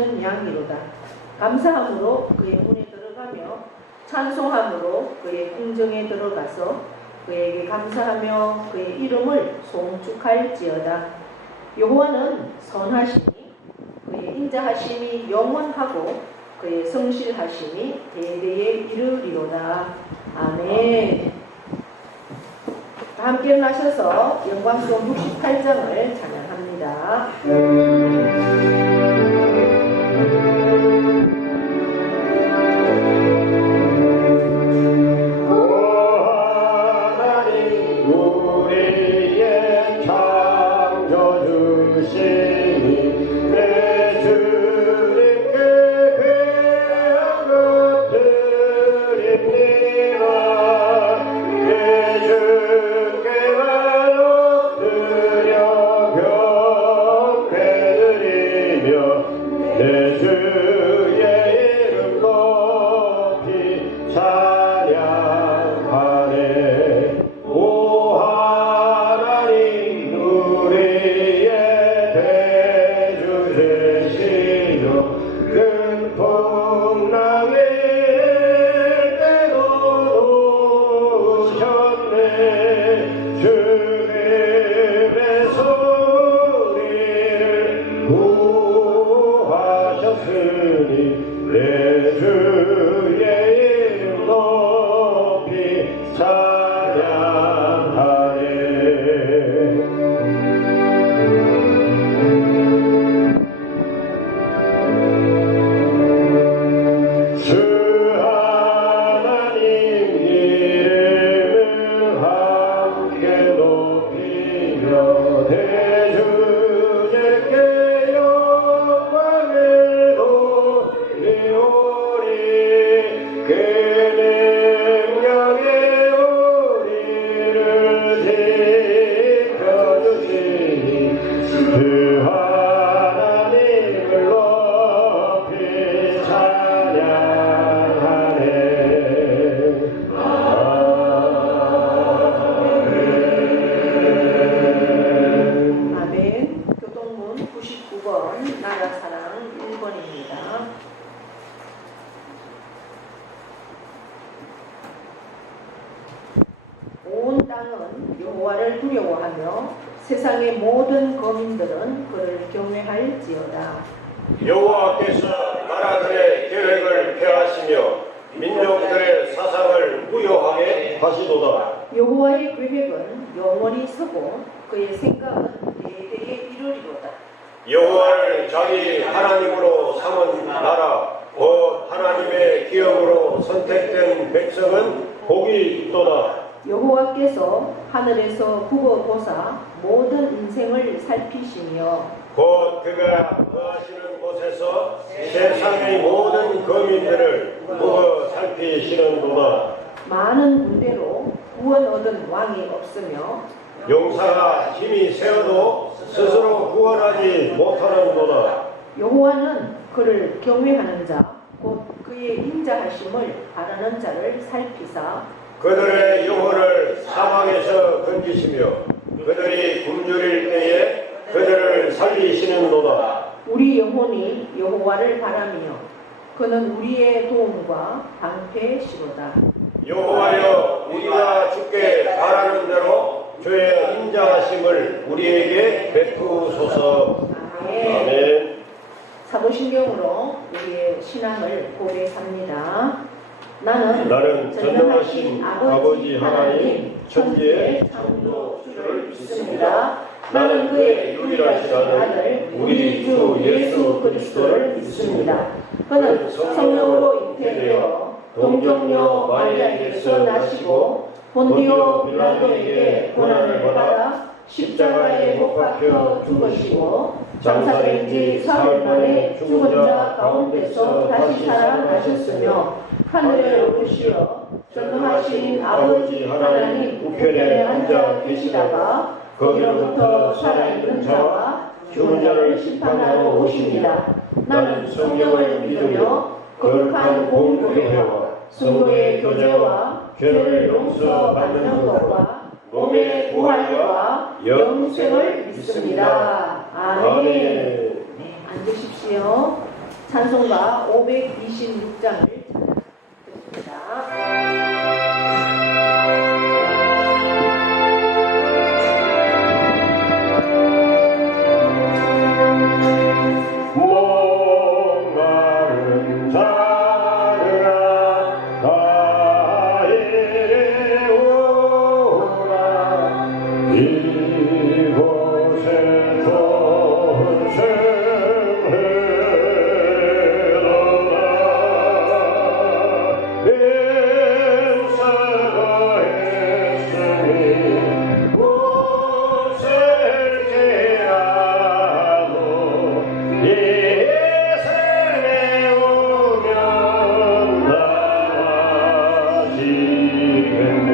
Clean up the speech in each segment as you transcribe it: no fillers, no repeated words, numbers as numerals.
넘치는 양이로다. 감사함으로 그의 문에 들어가며 찬송함으로 그의 궁정에 들어가서 그에게 감사하며 그의 이름을 송축할지어다. 여호와는 선하시니 그의 인자하심이 영원하고 그의 성실하심이 대대에 이르리로다. 아멘. 함께 일어나셔서 영광송 68장을 찬양합니다. 온 땅은 여호와를 두려워하며 세상의 모든 거민들은 그를 경외할지어다. 여호와께서 나라들의 계획을 폐하시며 민족들의 사상을 무효하게 하시도다. 여호와의 계획은 영원히 서고 그의 생각은 대대에 이르리로다. 여호와를 자기 하나님으로 삼은 나라 곧 하나님의 기업으로 선택된 백성은 복이 있도다. 여호와께서 하늘에서 굽어보사 모든 인생을 살피시며 곧 그가 거하시는 곳에서 세상의 모든 거민들을 굽어 살피시는도다. 많은 군대로 구원 얻은 왕이 없으며 용사가 힘이 세어도 스스로 구원하지 못하는도다. 여호와는 그를 경외하는 자 곧 그의 인자하심을 바라는 자를 살피사 그들의 영혼을 사망에서 건지시며 그들이 굶주릴 때에 그들을 살리시는도다. 우리 영혼이 여호와를 바라며 그는 우리의 도움과 방패시로다. 여호와여, 우리가 주께 바라는 대로 주의 인자하심을 우리에게 베푸소서. 아멘. 사도신경으로 우리의 신앙을 고백합니다. 나는 전능하신 아버지 하나님 천지의 창조주를 믿습니다. 나는 그의 유일하신 아들 우리 주 예수 그리스도를 믿습니다. 그는 성령으로 잉태되어 동정녀 마리아에게서 나시고 본디오 빌라도에게 고난을 받아 십자가에 못 박혀 죽으시고 장사된 지 사흘 만에 죽은 자 가운데서 다시 살아나셨으며 하늘에 오르시어 전능하신 아버지 하나님 우편에 앉아 계시다가 거기로부터 살아있는 자와 죽은 자를 심판하러 오십니다. 나는 성령을 믿으며 거룩한 공교회와 성도의 교제와 죄를 용서받는 것과 몸의 부활과 영생을 믿습니다. 아멘. 네, 앉으십시오. 찬송가 526장을 드립니다. 목마른 자들아 다 이리 오라 이곳에 도착하라 인사가 했으니 웃을지라도 이 생에 오면 나아지겠네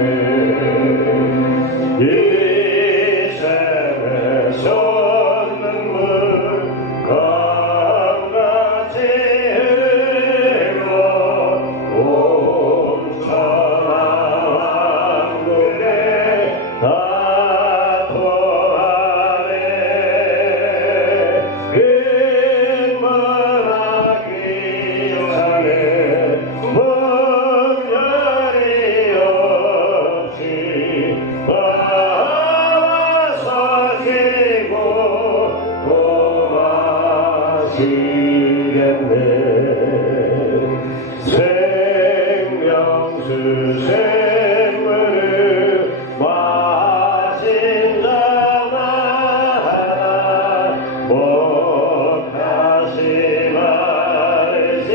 이 생에 솟는물 강같이 흘러 온 천하 왕국에 다 토하네 빈만하기 전에 문열이 없이 나와서 지고 고마시겠네 생명수 샘물을 마신 자마다 못다시 마르지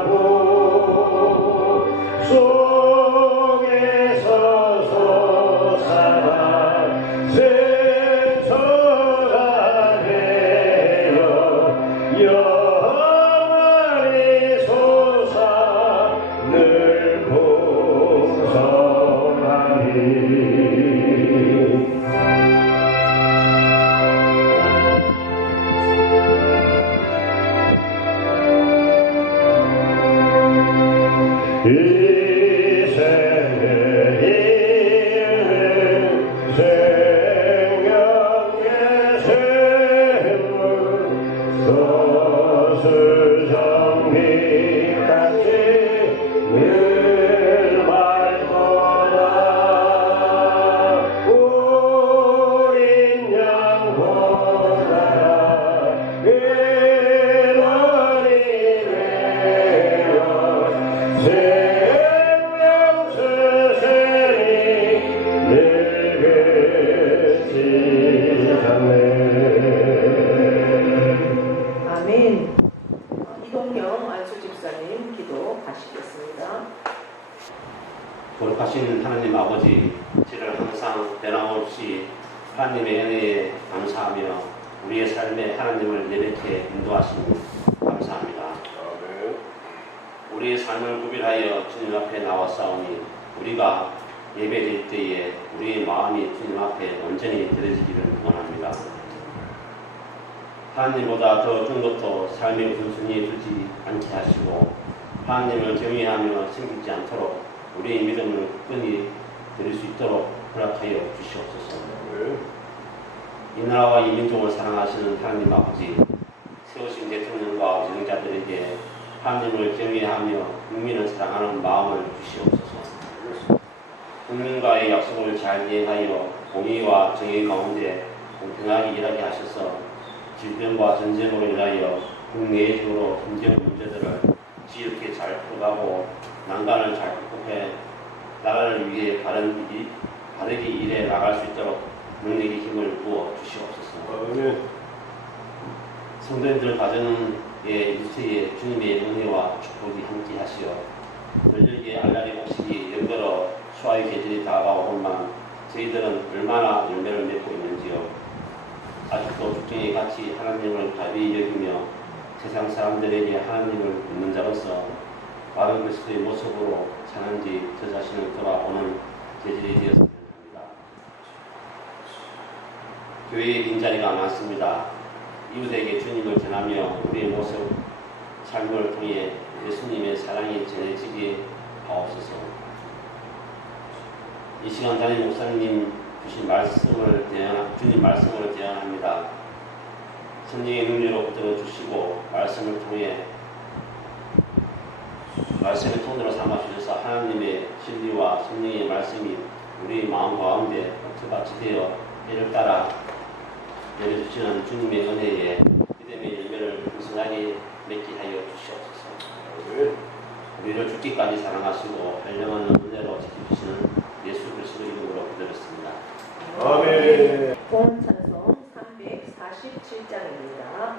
아니하고 속에서 솟아나 생소가 되어 영원히 솟아 늘 풍성하니 이 생에 있는 생명의 샘물 서수정리같이 늘 맑도다 우린 양보다라 인원이 되어 생명수생이 내게 지잖네 아멘. 이동영 안수 집사님 기도하시겠습니다. 거룩하신 하나님 아버지, 저를 항상 변함없이 하나님의 은혜에 감사하며 우리의 삶에 하나님을 내뱉게 인도하시니 감사합니다. 우리의 삶을 구별하여 주님 앞에 나왔사오니 우리가 예배드릴 때에 우리의 마음이 주님 앞에 온전히 드려지기를 원합니다. 하나님보다 더 준 것도 삶의 우선순위에 두지 않게 하시고 하나님을 경외하며 숨기지 않도록 우리의 믿음을 끈히 드릴 수 있도록 허락하여 주시옵소서. 이 나라와 이 민족을 사랑하시는 하나님 아버지, 세우신 대통령과 지도자들에게 하나님을 경외하며 국민을 사랑하는 마음을 주시옵소서. 국민과의 약속을 잘 이행하여 공의와 정의 가운데 공평하게 일하게 하셔서 질병과 전쟁으로 인하여 국내외적으로 힘겨운 문제들을 지혜롭게 잘 풀어가고 난관을 잘 극복해 나라를 위해 바르게 일해 나갈 수 있도록 능력의 힘을 부어 주시옵소서. 성도님들 가정의 일터에 주님의 은혜와 축복이 함께 하시어 널널게 알라리 곡식이 연거러 수아의 계절이 다가오건만 저희들은 얼마나 열매를 맺고 있는지요. 아직도 죽정에 같이 하나님을 가비히 여기며 세상 사람들에게 하나님을 믿는 자로서 바른 그리스도의 모습으로 사는지 저 자신을 돌아보는 계절이 되었으면 합니다. 교회의 빈자리가 많습니다. 이웃에게 주님을 전하며 우리의 모습, 삶을 통해 예수님의 사랑이 전해지게 하옵소서. 이 시간 담임 목사님 주님 말씀으로 대언합니다. 성령의 능력으로 붙들어 주시고 말씀의 통로로 삼아 주셔서 하나님의 진리와 성령의 말씀이 우리 마음 가운데 옥토밭이 되어 때를 따라 내려주시는 주님의 은혜에 믿음의 열매를 풍성하게 맺게 하여 주시옵소서. 우리를 죽기까지 사랑하시고 헬령하는 은혜로 지켜주시는 예수 그리스도 이름으로 기도했습니다. 아멘. 본 찬송 347장입니다.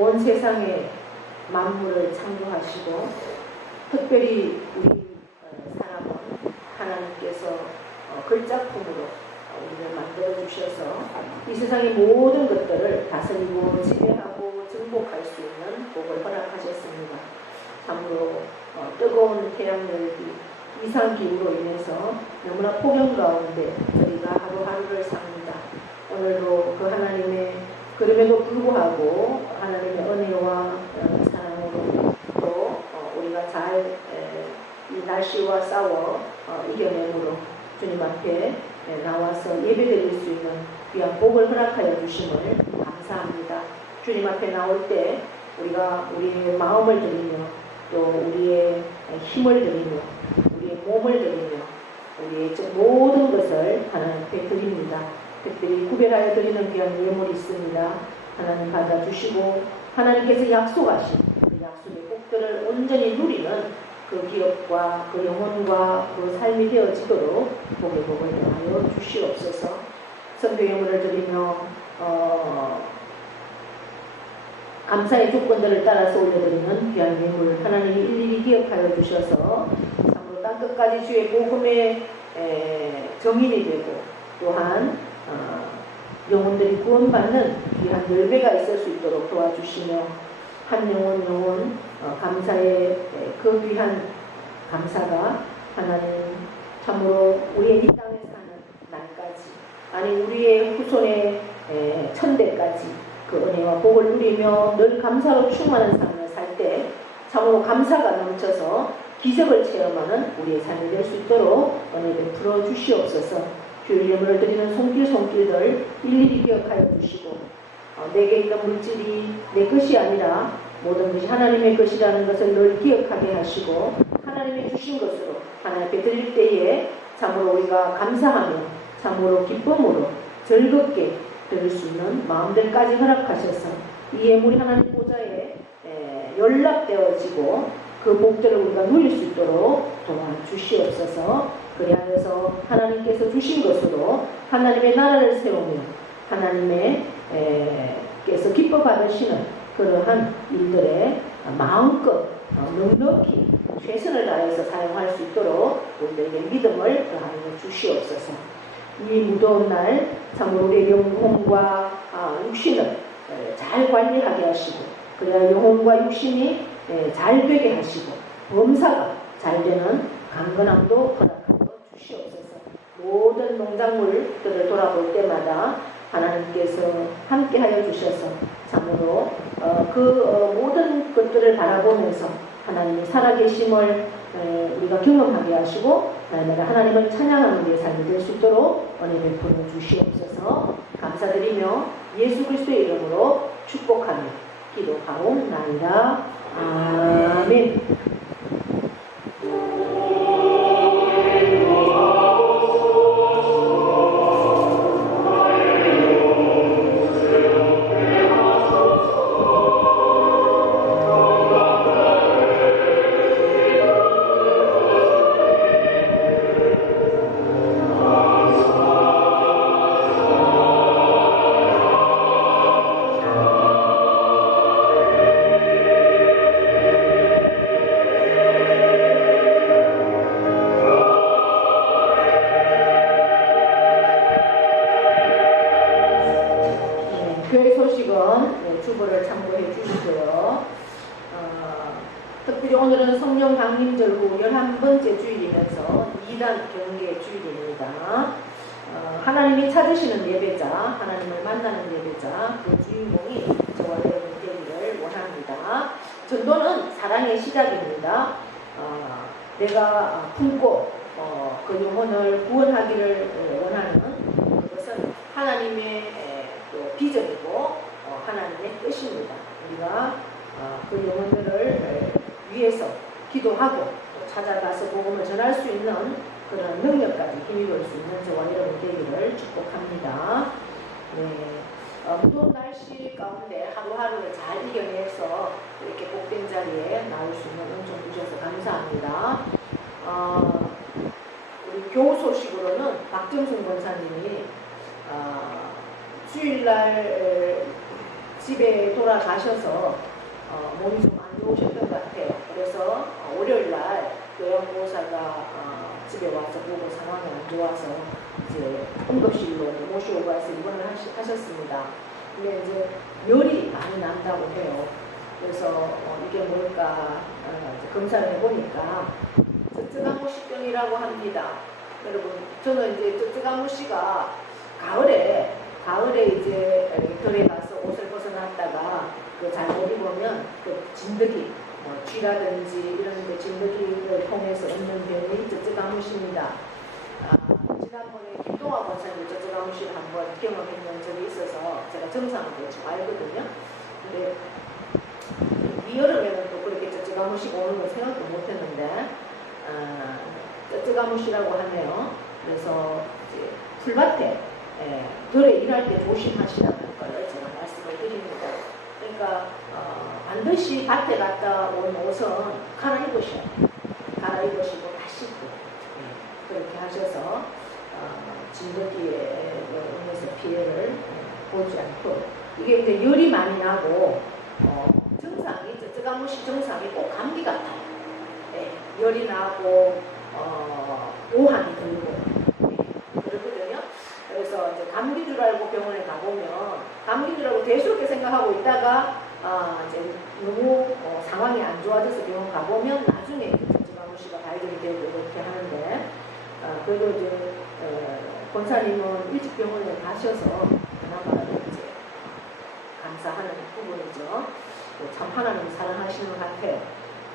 온 세상의 만물을 창조하시고 특별히 우리 사람은 하나님께서 글작품으로 우리를 만들어 주셔서 이 세상의 모든 것들을 다스리고 지배하고 정복할 수 있는 복을 허락하셨습니다. 참으로 뜨거운 태양열기, 이상기후로 인해서 너무나 폭염 가운데 저희가 하루하루를 삽니다. 오늘도 그 하나님의 그럼에도 불구하고 하나님의 은혜와 사랑으로 또 우리가 잘 이 날씨와 싸워 이겨내므로 주님 앞에 나와서 예배드릴 수 있는 귀한 복을 허락하여 주심을 감사합니다. 주님 앞에 나올 때 우리가 우리의 마음을 드리며 또 우리의 힘을 드리며 우리의 몸을 드리며 우리의 모든 것을 하나님께 드립니다. 특별히 구별하여 드리는 귀한 예물이 있습니다. 하나님 받아주시고 하나님께서 약속하신 그 약속의 복들을 온전히 누리는 그 기업과 그 영혼과 그 삶이 되어지도록 복의 복을 더하여 주시옵소서. 선교 예물을 드리며 감사의 조건들을 따라서 올려드리는 귀한 예물 하나님이 일일이 기억하여 주셔서 참으로 땅끝까지 주의 복음의 정인이 되고 또한 영혼들이 구원받는 귀한 열매가 있을 수 있도록 도와주시며 한 영혼 감사의 그 귀한 감사가 하나님 참으로 우리의 이 땅에 사는 날까지 아니 우리의 후손의 천대까지 그 은혜 은혜와 복을 누리며 늘 감사로 충만한 삶을 살 때 참으로 감사가 넘쳐서 기적을 체험하는 우리의 삶이 될 수 있도록 은혜 베풀어 주시옵소서. 주의 이름을 드리는 손길들 일일이 기억하여 주시고 내게 있는 물질이 내 것이 아니라 모든 것이 하나님의 것이라는 것을 늘 기억하게 하시고 하나님이 주신 것으로 하나님께 드릴 때에 참으로 우리가 감사하며 참으로 기쁨으로 즐겁게 드릴 수 있는 마음들까지 허락하셔서 이 예물이 하나님 보좌에 연락되어지고 그 복들을 우리가 누릴 수 있도록 도와주시옵소서. 그리하여서 하나님께서 주신 것으로 하나님의 나라를 세우며 하나님께서 기뻐 받으시는 그러한 일들에 마음껏 넉넉히 최선을 다해서 사용할 수 있도록 우리에게 믿음을 더하여 주시옵소서. 이 무더운 날 참으로 우리의 영혼과 육신을 잘 관리하게 하시고 그래야 영혼과 육신이 잘 되게 하시고 범사가 잘 되는 강건함도 허락하여 주시옵소서. 모든 농작물들을 돌아볼 때마다 하나님께서 함께하여 주셔서 참으로 모든 것들을 바라보면서 하나님의 살아계심을 우리가 경험하게 하시고 하나님을 찬양하는 우리의 삶이 될 수 있도록 은혜 베풀어 주시옵소서. 감사드리며 예수 그리스도의 이름으로 축복하며 기도하옵나이다. 아멘. 교회 소식은 주보를 참고해 주시고요. 특별히 오늘은 성령 강림절 후 11번째 주일이면서 2단 경계 주일입니다. 하나님이 찾으시는 예배자, 하나님을 만나는 예배자, 그 주인공이 저와 여러분 되기를 원합니다. 전도는 사랑의 시작입니다. 내가 품고 그 영혼을 구원하기를 원하는 그것은 하나님의 비전이고 하나님의 뜻입니다. 우리가 그 영혼들을 위해서 기도하고 찾아가서 복음을 전할 수 있는 그런 능력까지 힘입을 수 있는 저와 여러분 되기를 축복합니다. 무더운 날씨 가운데 하루하루를 잘 이겨내서 이렇게 복된 자리에 나올 수 있는 은총 주셔서 감사합니다. 우리 교우 소식으로는 박정순 권사님이 주일날 집에 돌아가셔서 몸이 좀 안 좋으셨던 것 같아요. 그래서 월요일날 요양보호사가 집에 와서 보고 상황이 안 좋아서 이제 응급실로 모시고 가서 입원을 하셨습니다. 근데 이제 열이 많이 난다고 해요. 그래서 이게 뭘까 검사를 해보니까 쯔쯔가무씨병이라고 합니다. 여러분, 저는 이제 쯔쯔가무씨가 가을에 이제 털에 가서 옷을 벗어놨다가 그 잘못 입으면 그 진드기, 쥐라든지 이런 데 진드기를 통해서 얻는 병이 쯔쯔가무씨입니다. 지난번에 김동화 권사님 쯔쯔가무씨를 한번 경험했는 적이 있어서 제가 정상을 대충 알거든요. 근데 이 여름에는 또 그렇게 쯔쯔가무씨가 오는 걸 생각도 못했는데 쯔쯔가무씨라고 하네요. 그래서 이제 풀밭에 들에 일할 때 조심하시라는 걸 제가 말씀을 드립니다. 그러니까 반드시 밭에 갔다 온 옷은 갈아입으셔야 돼요. 갈아입으시고 다시 그렇게 하셔서 진드기에 의해서 피해를 보지 않도록. 이게 이제 열이 많이 나고 증상이 쯔쯔가무씨 증상이 꼭 감기 같아요. 열이 나고 오한이 들고 그렇거든요. 그래서 이제 감기인 줄 알고 병원에 가보면 감기인 줄 알고 대수롭게 생각하고 있다가 이제 너무 상황이 안 좋아져서 병원 가보면 나중에 쯔쯔가무씨가 발견이 되고 이렇게 하는데 그래도 이제 권사님은 일찍 병원에 가셔서 그나마 이제 감사하는 부분이죠. 참 하나님 사랑하시는 것 같아요.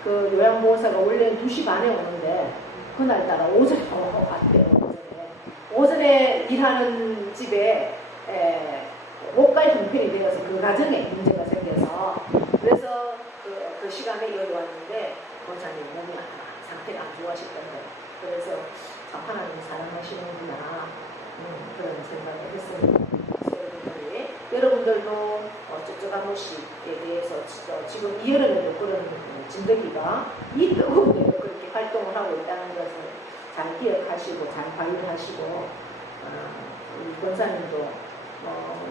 그 요양보호사가 원래는 2시 반에 오는데 그날따라 오전에 왔대요. 오전에 일하는 집에 못 갈 형편이 되어서 그 가정에 문제가 생겨서 그래서 그 시간에 여기 왔는데 원사님 몸이 상태가 안 좋아하시던데 그래서 참 하나님 사랑하시는구나 그런 생각을 했습니다. 여러분들도 저쪽 한 모씩에 대해서 지금 이 여름에도 그런 진드기가 이 뜨거운 데도 그렇게 활동을 하고 있다는 것을 잘 기억하시고 잘 관리하시고 우리 권사님도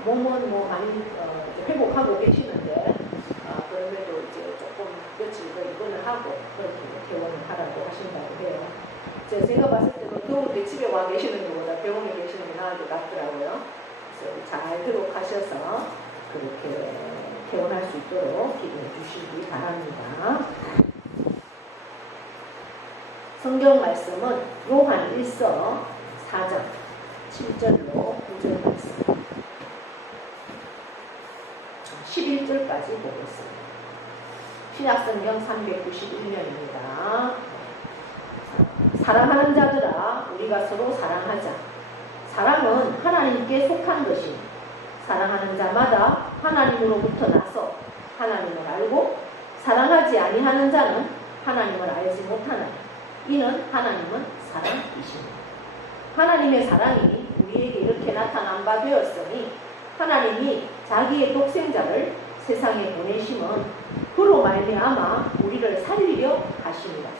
몸은 많이 회복하고 계시는데 그럼에도 이제 조금 며칠 더 입원을 하고 그렇게 퇴원을 하라고 하신다고 해요. 제가 봤을 때도 더운데 집에 와 계시는 것보다 병원에 계시는 게 나을 것 같더라고요. 그래서 잘 회복하셔서 그렇게 퇴원할 수 있도록 기도해 주시기 바랍니다. 성경 말씀은 요한 1서 4장 7절로 9절 말씀 11절까지 보겠습니다. 신약성경 391년입니다. 사랑하는 자들아 우리가 서로 사랑하자. 사랑은 하나님께 속한 것이니 사랑하는 자마다 하나님으로부터 나서 하나님을 알고 사랑하지 아니하는 자는 하나님을 알지 못하나니 이는 하나님은 사랑이십니다. 하나님의 사랑이 우리에게 이렇게 나타난 바 되었으니 하나님이 자기의 독생자를 세상에 보내심은 그로 말미암아 우리를 살리려 하십니다.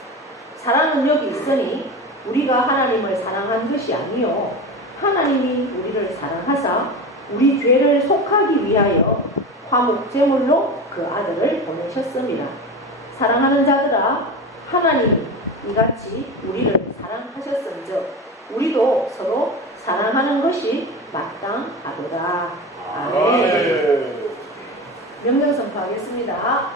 사랑은 여기 있으니 우리가 하나님을 사랑한 것이 아니요 하나님이 우리를 사랑하사 우리 죄를 속하기 위하여 화목 제물로 그 아들을 보내셨습니다. 사랑하는 자들아 하나님이 이같이 우리를 사랑하셨은즉 우리도 서로 사랑하는 것이 마땅하도다. 아멘. 명령 선포하겠습니다.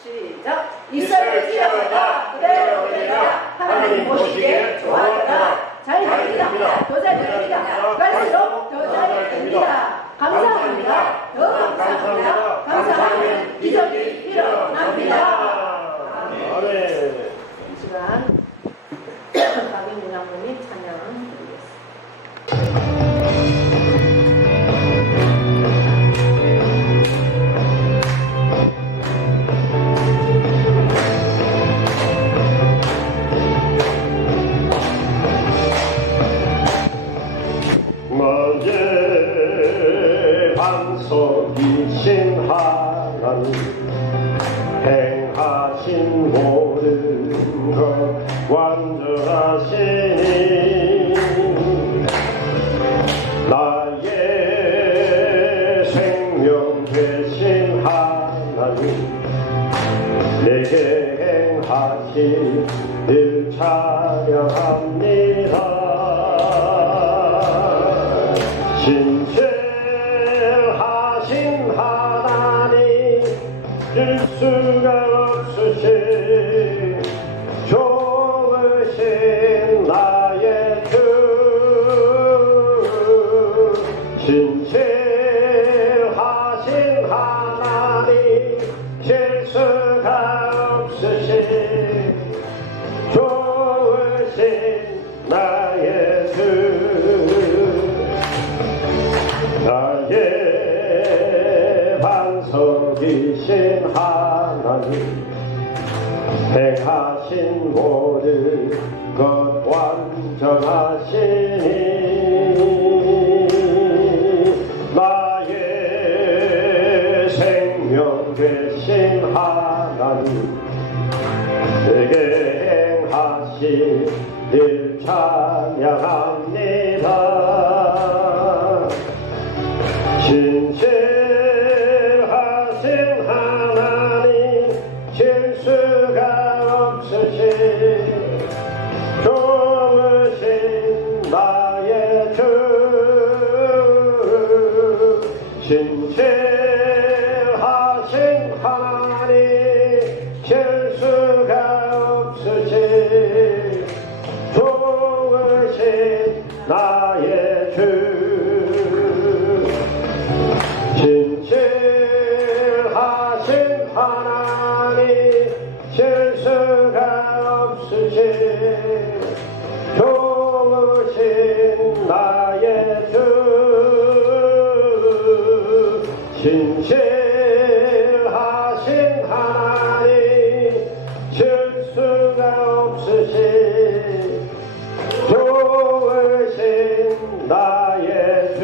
시작. 이스라엘 지역마다 그대로 내가 하나님 보시기에 좋아하더라. 잘 됩니다. 더 잘 됩니다. 갈수록 더 잘 됩니다. 감사합니다. 더 감사합니다. 감사하면 기적이 일어납니다. 아멘. 이 시간 박인우 장로님 찬양 드리겠습니다. 먼저 반석이신 하나님 행하신 모든 것 완전하시니 나의 생명 되신 하나님 내게 행하신 늘 찬양합니다. 신실하신 하나님 질 수가 없으신 좋으신 나의 주 신실하신 하나님 질 수가 없으신 좋으신 나의 주 나의 반석이신 하나님 행하신 모든 것 완전하시니 나의 생명 되신 하나님 내게 행하신 일 찬양합니다. 신실하신 하나님 질 수가 없으신 좋으신 나의 주 신실하신 하나님 질 수가 없으신 좋으신 나의 주 신실하신 신실하신 하나님 실수가 없으신 좋으신 나의 주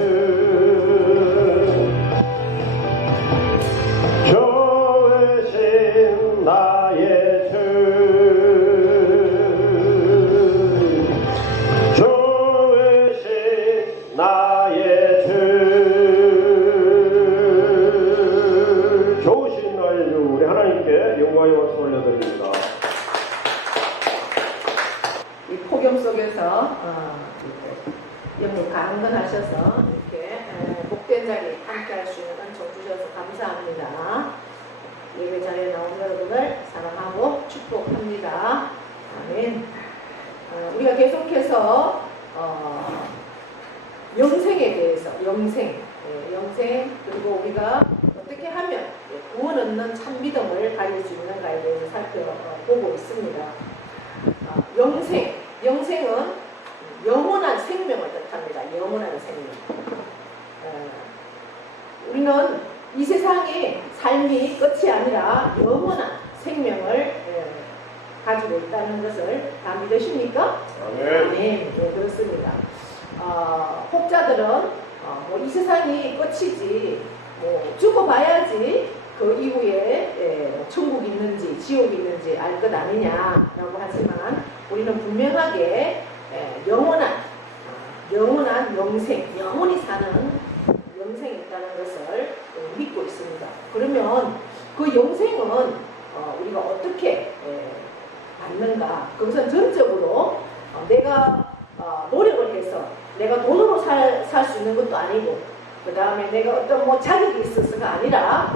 좋으신 나의 주 좋으신 나의 주 좋으신 나의 주 우리 하나님께 영광의 박수 올려드립니다. 이 폭염 속에서 영국 강건하셔서 이렇게 복된 자리 함께 할 수 있는 은총 주셔서 감사합니다. 예배 자리에 나온 여러분을 사랑하고 축복합니다. 아멘. 우리가 계속해서 영생에 대해서 영생 그리고 우리가 어떻게 하면 구원 얻는 참 믿음을 가질 수 있는가에 대해서 살펴보고 있습니다. 영생은 영원한 생명을 뜻합니다. 영원한 생명. 우리는 이 세상의 삶이 끝이 아니라 영원한 생명을 가지고 있다는 것을 다 믿으십니까? 아멘. 네, 그렇습니다. 혹자들은 이 세상이 끝이지, 죽어봐야지 그 이후에 천국이 있는지 지옥이 있는지 알 것 아니냐라고 하지만 우리는 분명하게 영원한 영생, 영원히 사는 영생이 있다는 것을 믿고 있습니다. 그러면 그 영생은 우리가 어떻게 받는가? 그것은 전적으로 내가 노력을 해서 내가 돈으로 살 수 있는 것도 아니고 그 다음에 내가 어떤 자격이 있어서가 아니라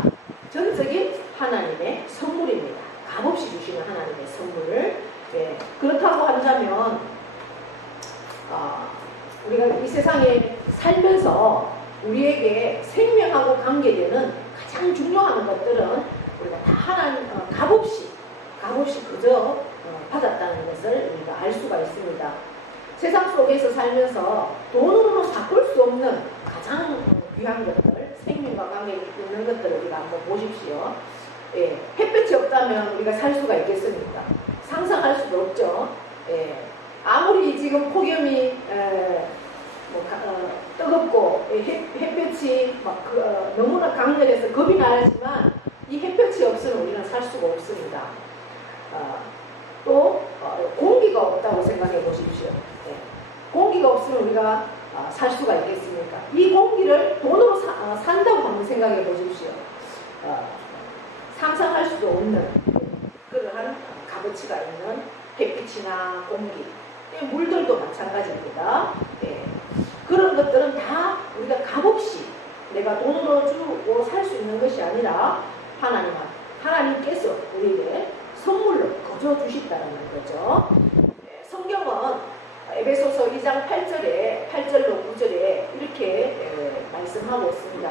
전적인 하나님의 선물입니다. 값없이 주시는 하나님의 선물을 그렇다고 한다면 우리가 이 세상에 살면서 우리에게 생명하고 관계되는 가장 중요한 것들은 우리가 다 하나님 값없이 그저 받았다는 것을 우리가 알 수가 있습니다. 세상 속에서 살면서 돈으로 바꿀 수 없는 가장 귀한 것들, 생명과 관계 있는 것들을 우리가 한번 보십시오. 햇볕이 없다면 우리가 살 수가 있겠습니까? 상상할 수도 없죠. 아무리 지금 폭염이 뜨겁고 햇볕이 너무나 강렬해서 겁이 나지만 이 햇볕이 없으면 우리는 살 수가 없습니다. 또 공기가 없다고 생각해 보십시오. 공기가 없으면 우리가 살 수가 있겠습니까? 이 공기를 돈으로 산다고 한번 생각해 보십시오. 상상할 수도 없는 그러한 값어치가 있는 햇빛이나 공기, 물들도 마찬가지입니다. 그런 것들은 다 우리가 값없이 내가 돈으로 주고 살 수 있는 것이 아니라 하나님께서 우리에게 선물로 거저 주신다는 거죠. 성경은 에베소서 2장 8절로 9절에 이렇게 말씀하고 있습니다.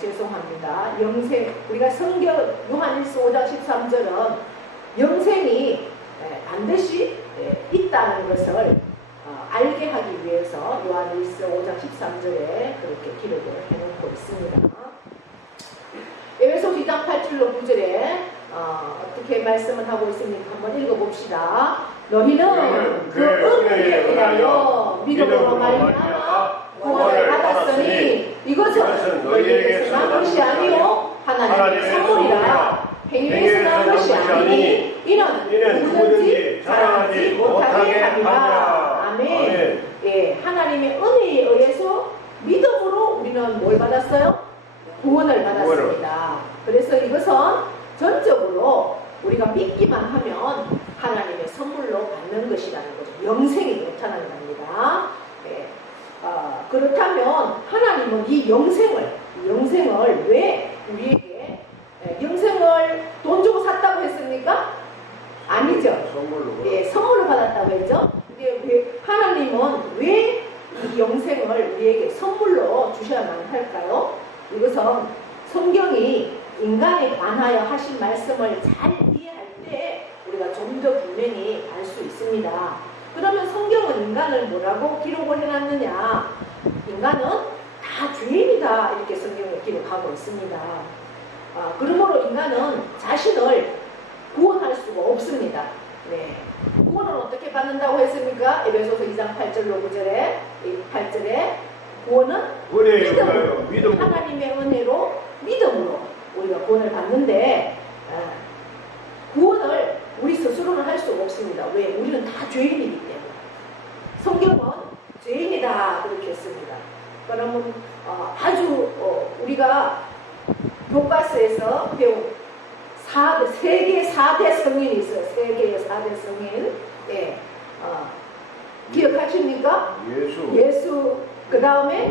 죄송합니다. 영생, 우리가 성경 요한일서 5장 13절은 영생이 반드시 있다는 것을 알게 하기 위해서 요한일서 5장 13절에 그렇게 기록을 해놓고 있습니다. 에베소서 2장 8절로 9절에 어떻게 말씀을 하고 있습니까? 한번 읽어봅시다. 너희는 그 은혜에 의하여 믿음으로 말미암아 구원을 받았으니 이것은 너희에게서 난 것이 아니요 하나님의 선물이라. 행위에서 난 것이 아니니 이는 누구든지 자랑하지 못하게 하리라. 아멘. 하나님의 은혜에 의해서 믿음으로 우리는 뭘 받았어요? 구원을 받았습니다. 그래서 이것은 전적으로 우리가 믿기만 하면 하나님의 선물로 받는 것이라는 거죠. 영생이 나타나는 겁니다. 그렇다면 하나님은 이 영생을 왜 우리에게 영생을 돈 주고 샀다고 했습니까? 아니죠. 선물로 받았다고 했죠. 하나님은 왜 이 영생을 우리에게 선물로 주셔야만 할까요? 이것은 성경이 인간에 관하여 하신 말씀을 잘 이해할 때 우리가 좀 더 분명히 알 수 있습니다. 그러면 성경은 인간을 뭐라고 기록을 해놨느냐? 인간은 다 다 죄인이다 이렇게 성경에 기록하고 있습니다. 그러므로 인간은 자신을 구원할 수가 없습니다. 네. 구원을 어떻게 받는다고 했습니까? 에베소서 2장 8절로 9절에 8절에 구원은 은혜요, 믿음. 하나님의 은혜로 믿음으로 우리가 구원을 받는데 구원을 우리 스스로는 할 수가 없습니다. 왜? 우리는 다 죄인이기 때문에. 성경은 죄인이다 그렇게 했습니다. 그러면 아주 우리가 교과서에서 배운 세계 4대 성인이 있어요. 세계의 4대 성인. 예. 기억하십니까? 예수, 그 다음에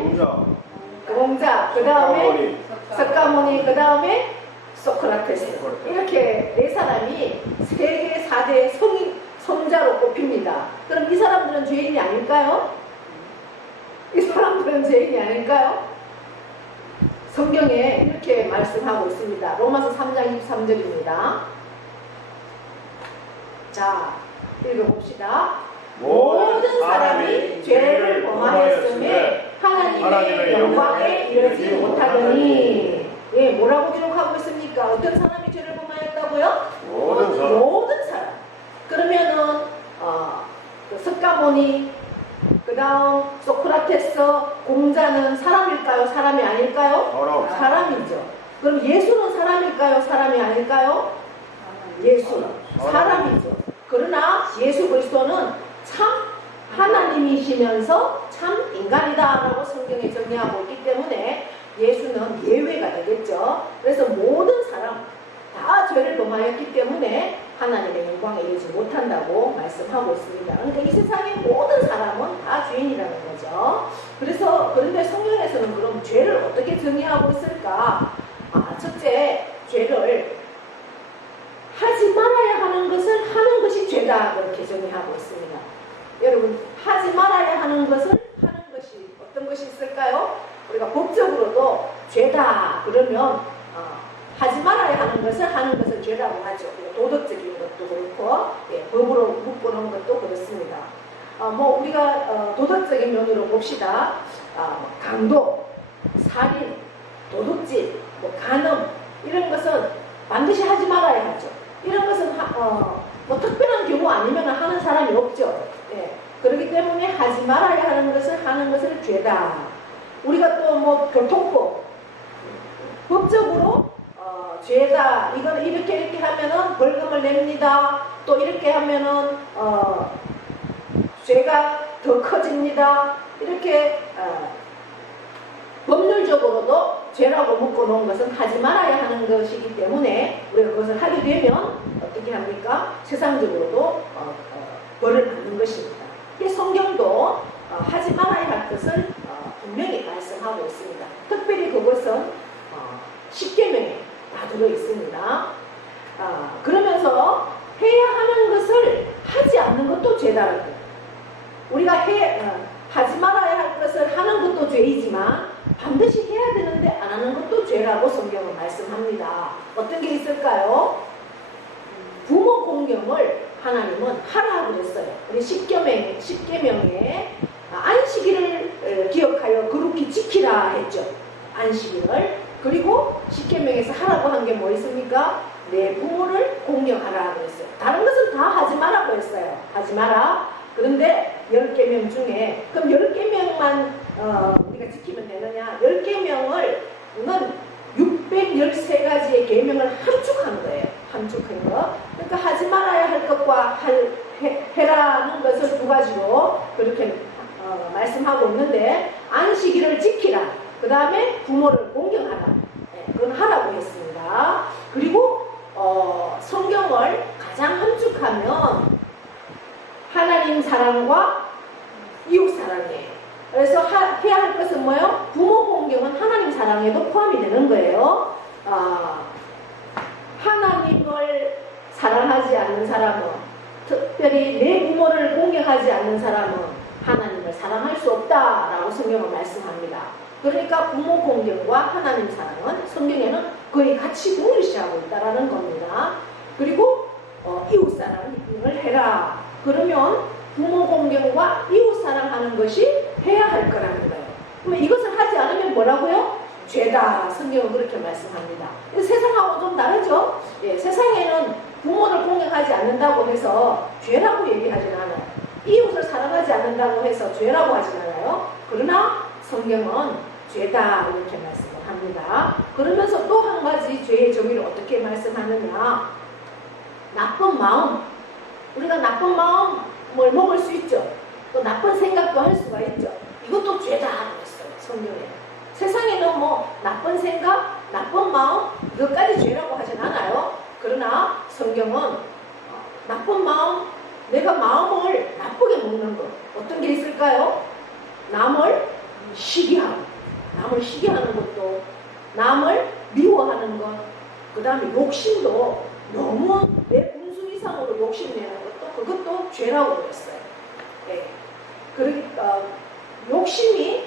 공자, 그 다음에 석가모니, 그 다음에 소크라테스. 이렇게 네 사람이 세계 4대 성자로 꼽힙니다. 그럼 이 사람들은 죄인이 아닐까요? 이 사람들은 죄인이 아닐까요? 성경에 이렇게 말씀하고 있습니다. 로마서 3장 23절입니다. 자, 읽어봅시다. 모든 사람이 죄를 범하였음에 하나님의 영광에 이르지 못하더니. 예, 뭐라고 기록하고 있습니까? 어떤 사람이 죄를 범하였다고요? 모든 사람. 그러면은 석가모니, 그 다음 소크라테스, 공자는 사람일까요? 사람이 아닐까요? 사람이죠. 그럼 예수는 사람일까요? 사람이 아닐까요? 예수 사람이죠. 그러나 예수 그리스도는 참 하나님이시면서 참 인간이다라고 성경에 정의하고 있기 때문에 예수는 예외가 되겠죠. 그래서 모든 사람 다 죄를 범하였기 때문에 하나님의 영광에 이르지 못한다고 말씀하고 있습니다. 그러니까 이 세상의 모든 사람은 다 죄인이라는 거죠. 그런데 성경에서는 그럼 죄를 어떻게 정의하고 있을까? 첫째, 죄를 하지 말아야 하는 것을 하는 것이 죄다 그렇게 정의하고 있습니다. 여러분, 하지 말아야 하는 것을 하는 것이 어떤 것이 있을까요? 우리가 법적으로도 죄다 그러면 하지 말아야 하는 것을 하는 것을 죄라고 하죠. 도덕적인 것도 그렇고 법으로 묶어놓은 것도 그렇습니다. 우리가 도덕적인 면으로 봅시다. 강도, 살인, 도둑질, 간음 이런 것은 반드시 하지 말아야 하죠. 이런 것은 특별한 경우 아니면 하는 사람이 없죠. 그렇기 때문에 하지 말아야 하는 것을 하는 것을 죄다. 우리가 또 교통법 법적으로 죄다. 이건 이렇게 하면은 벌금을 냅니다. 또 이렇게 하면은 죄가 더 커집니다. 이렇게 법률적으로도 죄라고 묶어놓은 것은 하지 말아야 하는 것이기 때문에 우리가 그것을 하게 되면 어떻게 합니까? 세상적으로도 벌을 받는 것입니다. 이 성경도 하지 말아야 할 것을 분명히 말씀하고 있습니다. 특별히 그것은 10계명에 다 들어있습니다. 그러면서 해야 하는 것을 하지 않는 것도 죄다라고. 우리가 하지 말아야 할 것을 하는 것도 죄이지만 반드시 해야 되는데 안 하는 것도 죄라고 성경은 말씀합니다. 어떤 게 있을까요? 부모 공경을 하나님은 하라 그랬어요. 우리 10계명에 안식일을 기억하여 거룩히 지키라 했죠. 안식일을. 그리고 10계명에서 하라고 한 게 뭐 있습니까? 내 부모를 공경하라 그랬어요. 다른 것은 다 하지 말라고 했어요. 하지 마라. 그런데 10계명 중에 그럼 10계명만 우리가 지키면 되느냐? 10계명을 613가지의 계명을 함축한 거예요. 함축한 거. 그러니까 하지 말아야 할 것과 해라는 것을 두 가지로 그렇게 말씀하고 있는데 안식일을 지키라. 그 다음에 부모를 공경하라. 그건 하라고 했습니다. 그리고 성경을 가장 함축하면 하나님 사랑과 이웃 사랑이에요. 그래서 해야 할 것은 뭐예요? 부모 공경은 하나님 사랑에도 포함이 되는 거예요. 하나님을 사랑하지 않는 사람은, 특별히 내 부모를 공경하지 않는 사람은 하나님을 사랑할 수 없다라고 성경은 말씀합니다. 그러니까 부모 공경과 하나님 사랑은 성경에는 거의 같이 동일시하고 있다는 겁니다. 그리고 이웃 사랑을 해라. 그러면 부모 공경과 이웃 사랑하는 것이 해야 할 거라는 거예요. 그러면 이것을 하지 않으면 뭐라고요? 죄다. 성경은 그렇게 말씀합니다. 세상하고 좀 다르죠? 예, 세상에는 부모를 공경하지 않는다고 해서 죄라고 얘기하진 않아요. 이웃을 사랑하지 않는다고 해서 죄라고 하진 않아요. 그러나 성경은 죄다 이렇게 말씀을 합니다. 그러면서 또 한 가지 죄의 정의를 어떻게 말씀하느냐. 나쁜 마음. 우리가 나쁜 마음을 먹을 수 있죠. 또 나쁜 생각도 할 수가 있죠. 이것도 죄다 그랬어요. 성경에. 세상에는 뭐 나쁜 생각, 나쁜 마음 이것까지 죄라고 하진 않아요. 그러나 성경은 나쁜 마음, 내가 마음을 나쁘게 먹는 것 어떤 게 있을까요? 남을 시기하고, 남을 시기하는 것도, 남을 미워하는 것, 그 다음에 욕심도 너무 내 분수 이상으로 욕심내는 것도 그것도 죄라고 그랬어요. 네. 그러니까 욕심이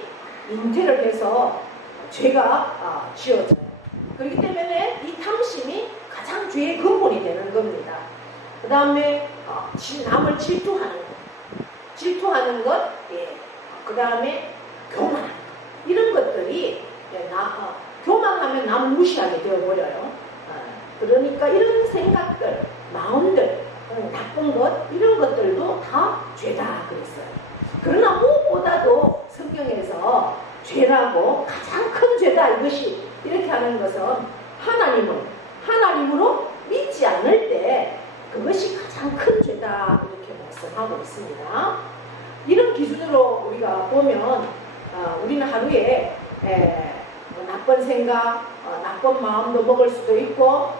잉태를 해서 죄가 지어져요. 그렇기 때문에 이 탐심이 가장 죄의 근본이 되는 겁니다. 그 다음에 남을 질투하는 것, 예. 그 다음에 교만, 이런 것들이 교만하면 남을 무시하게 되어버려요. 그러니까 이런 생각들, 마음들, 나쁜 것, 이런 것들도 다 죄다 그랬어요. 그러나 무엇보다도 성경에서 죄라고 가장 큰 죄다 이것이 이렇게 하는 것은 하나님으로 믿지 않을 때 그것이 가장 큰 죄다 이렇게 말씀하고 있습니다. 이런 기준으로 우리가 보면 우리는 하루에 나쁜 생각, 나쁜 마음도 먹을 수도 있고,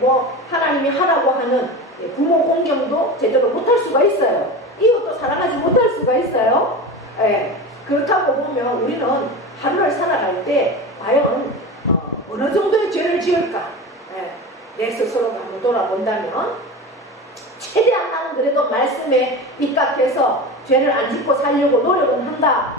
뭐 하나님이 하라고 하는 부모 공경도 제대로 못할 수가 있어요. 이웃도 사랑하지 못할 수가 있어요. 그렇다고 보면 우리는 하루를 살아갈 때 과연 어느 정도의 죄를 지을까? 내 스스로가 한번 돌아본다면 최대한 나는 그래도 말씀에 입각해서 죄를 안 짓고 살려고 노력은 한다.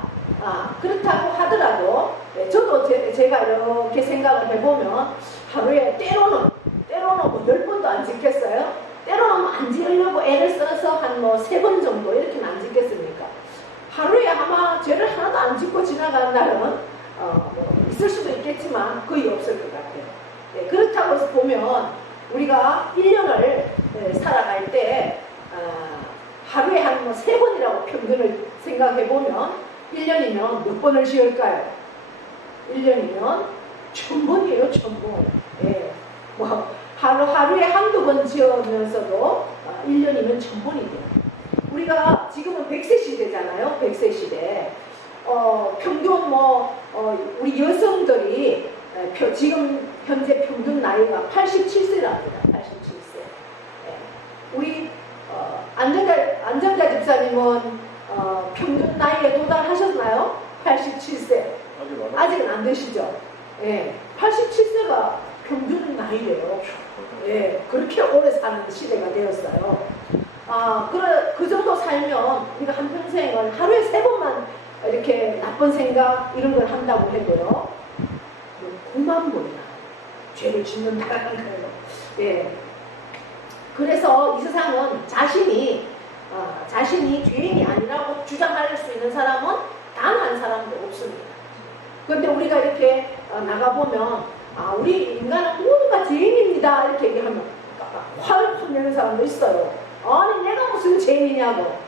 그렇다고 하더라도 저도 제가 이렇게 생각을 해보면 하루에 때로는 뭐 10번도 안 짓겠어요? 때로는 안 지으려고 애를 써서 한 뭐 3번 정도 이렇게는 안 짓겠습니까? 하루에 아마 죄를 하나도 안 짓고 지나가는 날은 뭐 있을 수도 있겠지만 거의 없을 것 같아요. 그렇다고 해서 보면 우리가 1년을 살아갈 때 하루에 한 뭐 3번이라고 평균을 생각해보면 1년이면 몇 번을 지을까요? 1년이면 1000번이에요. 1000번. 뭐 하루에 한두 번 지으면서도 1년이면 1000번이 돼요. 우리가 지금은 100세 시대잖아요. 100세 시대. 평균 우리 여성들이 지금 현재 평균 나이가 87세랍니다. 87세. 우리 안정자 집사님은 평균 나이에 도달하셨나요? 87세. 아직은 안 되시죠? 87세가 평균 나이래요. 그렇게 오래 사는 시대가 되었어요. 그 정도 살면 우리가 한평생을 하루에 3번만 이렇게 나쁜 생각 이런 걸 한다고 해도요. 9만 번이나 죄를 짓는다는 거예요. 그래서 이 세상은 자신이 죄인이 아니라고 주장할 수 있는 사람은 단 한 사람도 없습니다. 그런데 우리가 이렇게 나가보면 우리 인간은 모두가 죄인입니다 이렇게 얘기하면 화를 확 내는 사람도 있어요. 아니 내가 무슨 죄인이냐고.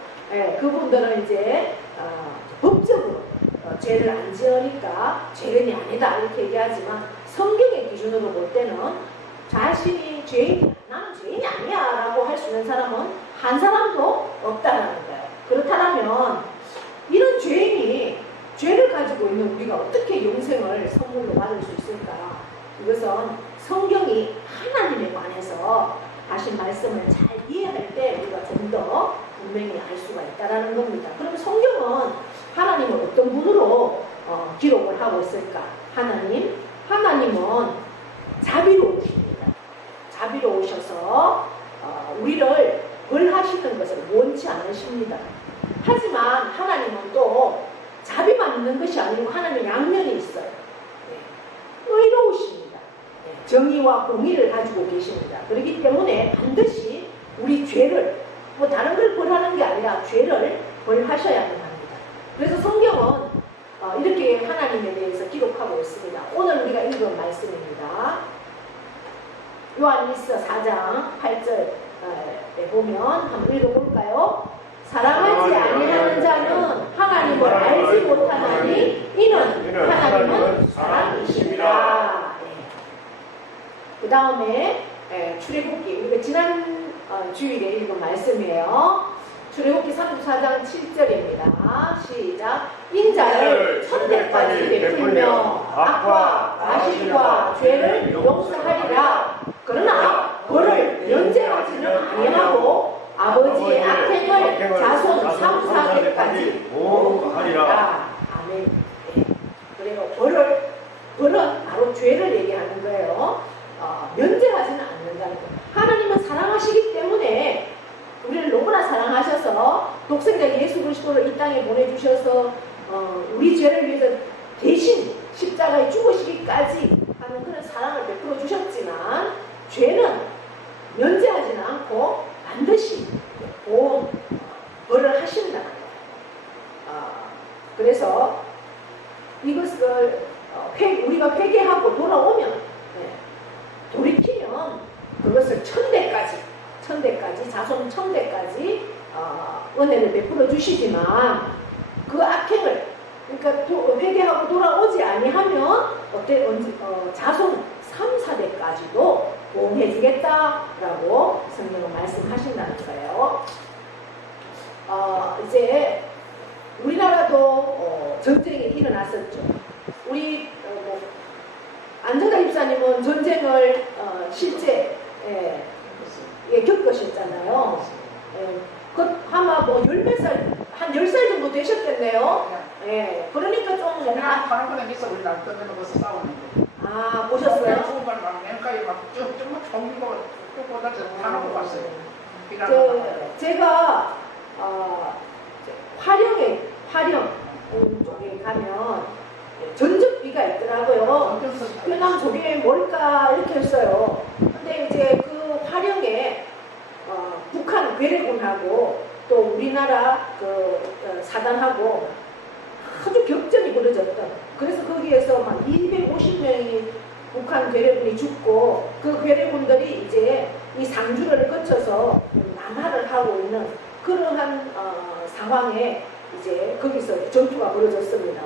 그분들은 이제 법적으로 죄를 안 지으니까 죄인이 아니다 이렇게 얘기하지만 성경의 기준으로 볼 때는 자신이 나는 죄인이 아니야 라고 할 수 있는 사람은 한 사람도 없다는 거예요. 그렇다면 이런 죄인이 죄를 가지고 있는 우리가 어떻게 영생을 선물로 받을 수 있을까? 이것은 성경이 하나님에 관해서 하신 말씀을 잘 이해할 때 우리가 좀 더 분명히 알 수가 있다는 겁니다. 그럼 성경은 하나님을 어떤 분으로 기록을 하고 있을까? 하나님은 자비로우십니다. 자비로우셔서 우리를 벌하시는 것을 원치 않으십니다. 하지만 하나님은 또 자비만 있는 것이 아니고 하나님의 양면이 있어요. 의로우십니다. 정의와 공의를 가지고 계십니다. 그렇기 때문에 반드시 우리 죄를 뭐 다른 걸 벌하는 게 아니라 죄를 벌하셔야만 합니다. 그래서 성경은 이렇게 하나님에 대해서 기록하고 있습니다. 오늘 우리가 읽은 말씀입니다. 요한일서 4장 8절에 보면 한번 읽어볼까요? 사랑하지 아니하는 자는 하나님을 알지 못하나니 이는 하나님은 사랑이십니다. 그 다음에 출애굽기, 우리가 지난 주일에 읽은 말씀이에요. 출애굽기 34장 7절입니다. 시작. 인자를 천대까지 베풀며 악과 가식과 죄를 용서하리라. 그러나 벌을 면제하지는 아니하고 아버지의 악행을 자손 3, 4대까지 보호하리라. 아멘. 그리고 벌은 바로 죄를 얘기하는 거예요. 면제하지는 않는다는 거예요. 하나님은 사랑하시기 때문에 우리를 너무나 사랑하셔서 독생자 예수 그리스도를 이 땅에 보내주셔서 우리 죄를 위해서 대신 십자가에 죽으시기까지 하는 그런 사랑을 베풀어 주셨지만 죄는 면제하지는 않고 반드시 벌을 하신다는 거예요. 그래서 이것을 우리가 회개하고 돌아오면 돌이키면 그것을 천대까지 자손 천대까지 은혜를 베풀어 주시지만 그 악행을 그러니까 회개하고 돌아오지 아니하면 자손 3, 4대까지도 보호해 주겠다라고 성경은 말씀하신다는 거예요. 이제 우리나라도 전쟁이 일어났었죠. 우리 안정자 집사님은 전쟁을 실제 겪으셨잖아요. 아마 한 10살 정도 되셨겠네요. 그러니까 좀 그냥 바람보다 있어 우리 날 떠내놓고서 싸우는데. 보셨어요? 후반 막 맨까지 막좀 종류가 쪽보다 타놓고 갔어요. 제가 화령 쪽에 가면 전적비가 있더라고요. 그냥 저게 뭘까 이렇게 했어요. 근데 이제 그 화령에 북한 괴뢰군하고 또 우리나라 사단하고 아주 격전이 벌어졌던. 그래서 거기에서 막 250명이 북한 괴뢰군이 죽고 그 괴뢰군들이 이제 이 상주를 거쳐서 남하를 하고 있는 그러한 상황에 이제 거기서 전투가 벌어졌습니다.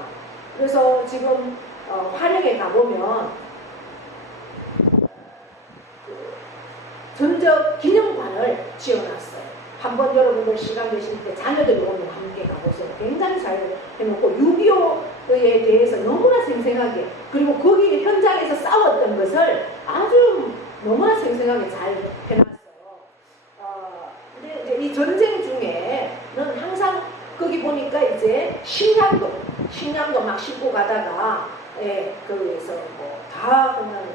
그래서 지금 화령에 가보면 전적 기념관을 지어놨어요. 한번 여러분들 시간 되실 때 자녀들이 오면 함께 가보세요. 굉장히 잘 해놓고 6.25에 대해서 너무나 생생하게 그리고 거기 현장에서 싸웠던 것을 아주 너무나 생생하게 잘 해놨어요. 근데 이제 이 전쟁 중에는 항상 거기 보니까 이제 식량도 막 싣고 가다가 거기서 다 그냥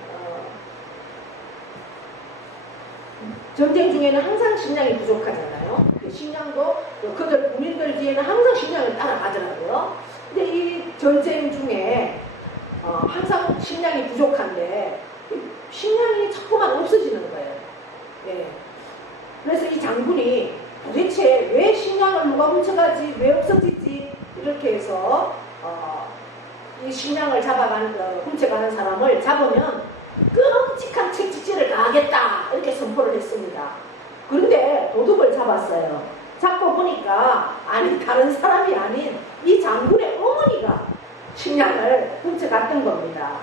전쟁 중에는 항상 식량이 부족하잖아요. 식량도 그들 국민들 뒤에는 항상 식량을 따라가더라고요. 근데 이 전쟁 중에 항상 식량이 부족한데 식량이 자꾸만 없어지는 거예요. 그래서 이 장군이 도대체 왜 식량을 누가 훔쳐가지, 왜 없어지지 이렇게 해서 이 식량을 훔쳐가는 사람을 잡으면 끔찍한 책찍질을 가하겠다 이렇게 선포를 했습니다. 그런데 도둑을 잡았어요. 잡고 보니까 다른 사람이 아닌 이 장군의 어머니가 식량을 훔쳐갔던 겁니다.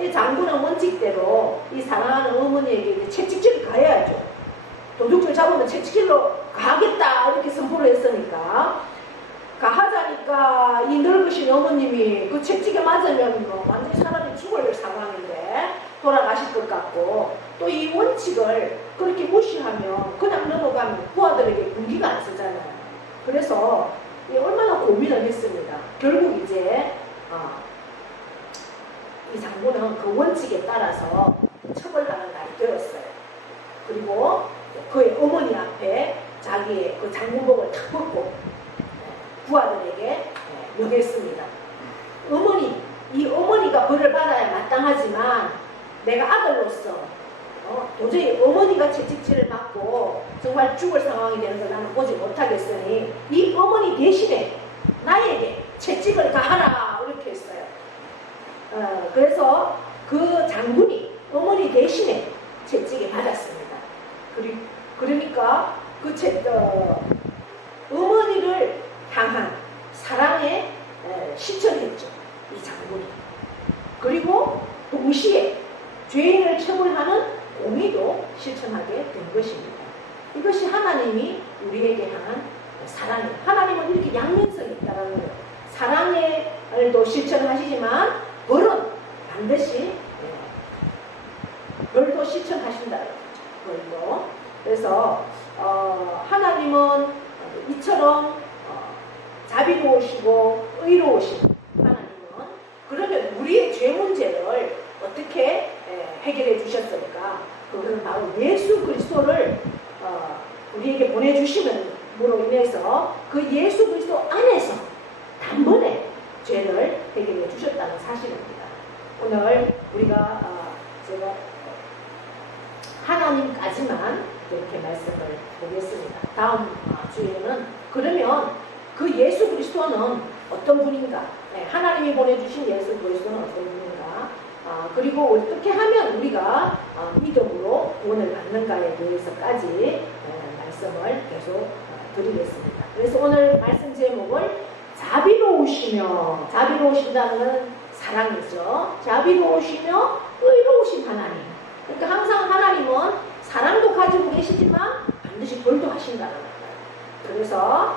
이 장군은 원칙대로 이 사랑하는 어머니에게 채찍질을 가해야죠. 도둑질 잡으면 채찍질로 가하겠다 이렇게 선포를 했으니까 가하자니까 이 늙으신 어머님이 그 채찍에 맞으면 완전히 사람이 죽을 상황인데 돌아가실 것 같고 또 이 원칙을 그렇게 무시하면 그냥 넘어가면 부하들에게 군기가 안 쓰잖아요. 그래서 얼마나 고민을 했습니다. 결국 이제 이 장군은 그 원칙에 따라서 처벌하는 날이 되었어요. 그리고 그의 어머니 앞에 자기의 그 장군복을 탁 벗고 부하들에게 명했습니다. 이 어머니가 벌을 받아야 마땅하지만 내가 아들로서 도저히 어머니가 채찍질을 받고 정말 죽을 상황이 되는 걸 나는 보지 못하겠으니 이 어머니 대신에 나에게 채찍을 가하라 이렇게 그래서 그 장군이 어머니 대신에 채찍에 받았습니다. 그러니까 어머니를 향한 사랑에 실천했죠. 이 장군이. 그리고 동시에 죄인을 처벌하는 공의도 실천하게 된 것입니다. 이것이 하나님이 우리에게 향한 사랑이에요. 하나님은 이렇게 양면성이 있다는 거예요. 사랑을도 실천하시지만 벌은 반드시 벌도 실천하신다는 거죠. 벌도. 그래서 하나님은 이처럼 자비로우시고 의로우신 하나님은 그러면 우리의 죄 문제를 어떻게 해결해 주셨을까? 그것은 바로 예수 그리스도를 우리에게 보내주심으로 인해서 그 예수 그리스도 안에서 단번에 죄를 해결해 주셨다는 사실입니다. 오늘 우리가 제가 하나님까지만 이렇게 말씀을 보겠습니다. 다음 주에는 그러면 그 예수 그리스도는 어떤 분인가? 하나님이 보내주신 예수 그리스도는 어떤 분인가? 그리고 어떻게 하면 우리가 믿음으로 구원을 받는가에 대해서까지 말씀을 계속 드리겠습니다. 그래서 오늘 말씀 제목을 자비로우신다는 것은 사랑이죠. 자비로우시며 의로우신 하나님. 그러니까 항상 하나님은 사랑도 가지고 계시지만 반드시 벌도 하신다는 거예요. 그래서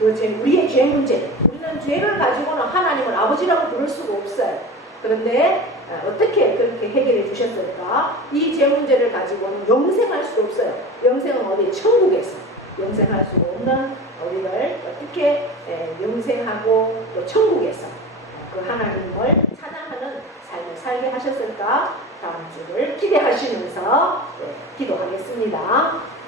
우리의 죄 문제, 우리는 죄를 가지고는 하나님을 아버지라고 부를 수가 없어요. 그런데 어떻게 그렇게 해결해 주셨을까? 이 죄 문제를 가지고는 영생할 수가 없어요. 영생은 어디? 천국에서 영생할 수가 없는 우리를 어떻게 영생하고 또 천국에서 그 하나님을 찬양하는 삶을 살게 하셨을까? 다음 주를 기대하시면서 기도하겠습니다.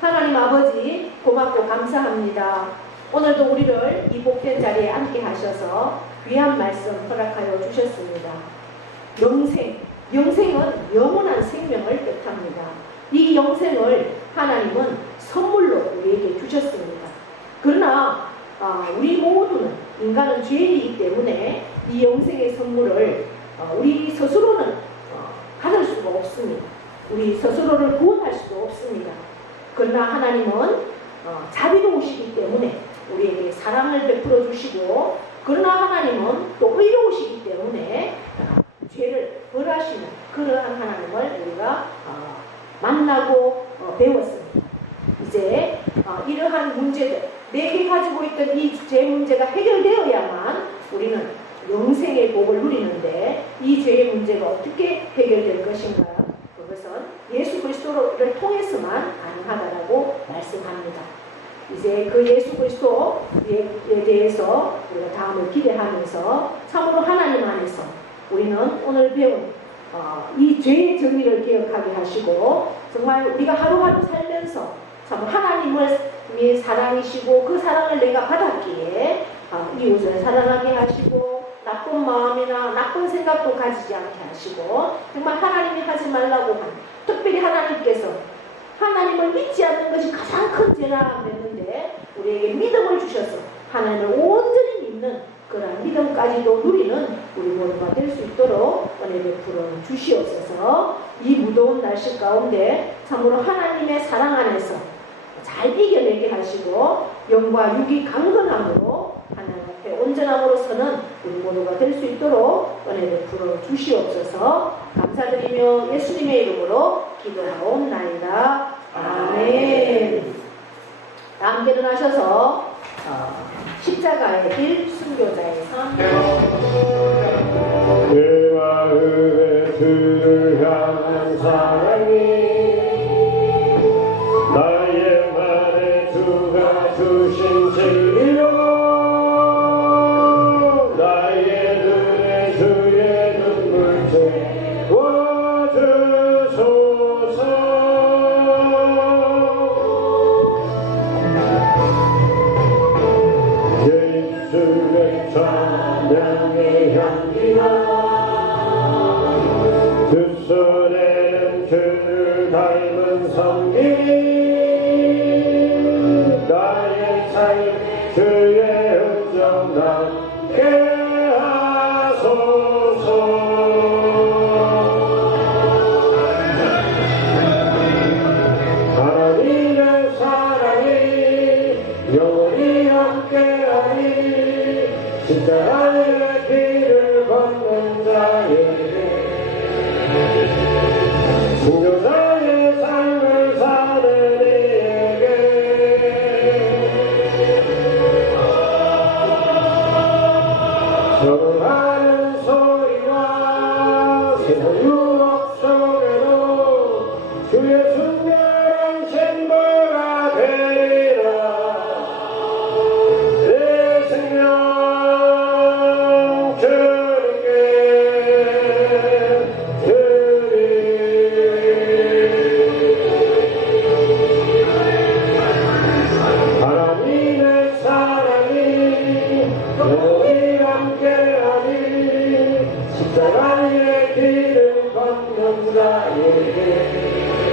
하나님 아버지 고맙고 감사합니다. 오늘도 우리를 이 복된 자리에 앉게 하셔서 귀한 말씀 허락하여 주셨습니다. 영생은 영원한 생명을 뜻합니다. 이 영생을 하나님은 선물로 우리에게 주셨습니다. 그러나 우리 모두는 인간은 죄인이기 때문에 이 영생의 선물을 우리 스스로는 받을 수가 없습니다. 우리 스스로를 구원할 수도 없습니다. 그러나 하나님은 자비로우시기 때문에 우리에게 사랑을 베풀어 주시고, 그러나 하나님은 또 의로우시기 때문에 죄를 벌하시는 그러한 하나님을 우리가 만나고 배웠습니다. 이제 이러한 문제들, 내게 가지고 있던 이 죄 문제가 해결되어야만 우리는 영생의 복을 누리는데, 이 죄의 문제가 어떻게 해결될 것인가요? 그것은 예수 그리스도를 통해서만 가능하다라고 말씀합니다. 이제 그 예수 그리스도에 대해서 우리가 다음을 기대하면서 참으로 하나님 안에서 우리는 오늘 배운 이 죄의 정의를 기억하게 하시고, 정말 우리가 하루하루 살면서 참 하나님을 사랑이시고 그 사랑을 내가 받았기에 이웃을 사랑하게 하시고, 나쁜 마음이나 나쁜 생각도 가지지 않게 하시고, 정말 하나님이 하지 말라고 한, 특별히 하나님께서 하나님을 믿지 않는 것이 가장 큰 죄라 그랬는데 우리에게 믿음을 주셔서 하나님을 온전히 믿는 그런 믿음까지도 누리는 우리 모두가 될 수 있도록 은혜 베풀어 주시옵소서. 이 무더운 날씨 가운데 참으로 하나님의 사랑 안에서 잘 이겨내게 하시고, 영과 육이 강건함으로 하나님 앞에 온전함으로 서는 우리 모두가 될 수 있도록 은혜 베풀어 주시옵소서. 감사드리며 예수님의 이름으로 기도하옵나이다. 아멘. 다 함께 일어나셔서 십자가의 길, 순교자의 삶. 죄와 의의 주를 향한 사랑이 나의 말에 주가 주신 진리로 나의 눈에 주의 눈물 채워주소서. 예수의 찬양의 향기가 두 손에는 주를 닮은 섬김, 나의 삶 주의 흔적 남게 하소서. 세상 유혹 속에도 주의 순결한 신부가 되리라. 내 생명 주님께 드리. 하나님의 사랑이 너희 함께하니 십자가의 길을 걷는 자에게